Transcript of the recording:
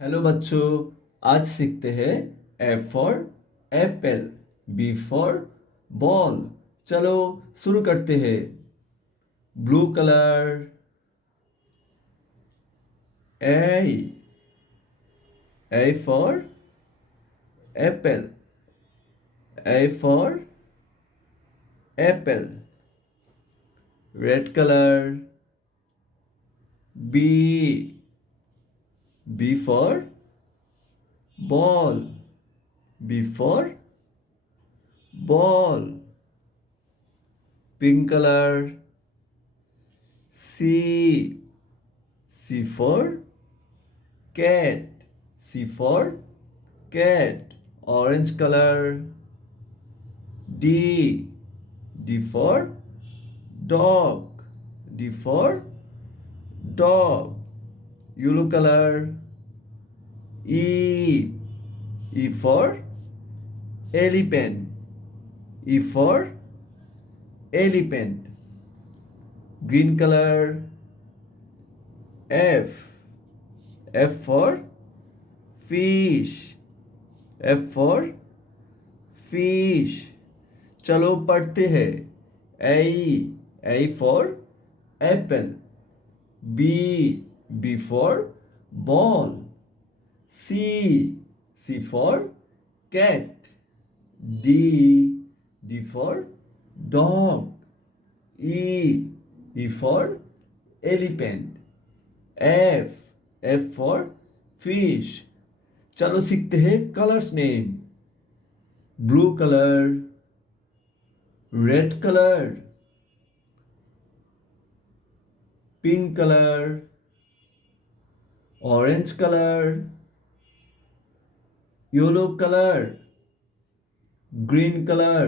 Hello बच्चों, आज सीखते हैं A for apple, B for ball. चलो शुरू करते हैं। Blue colour A for apple, A for apple. Red colour B for ball, B for ball. Pink color C for cat, C for cat. Orange color D for dog, D for dog. Yellow color E for elephant, E for elephant. Green color F for fish, F for fish. चलो पढ़ते हैं। A for apple, B for ball, C for cat, D for dog, E for elephant, F for fish. चलो सीखते हैं colours name. Blue colour, red colour, pink colour, orange color, yellow color, green color,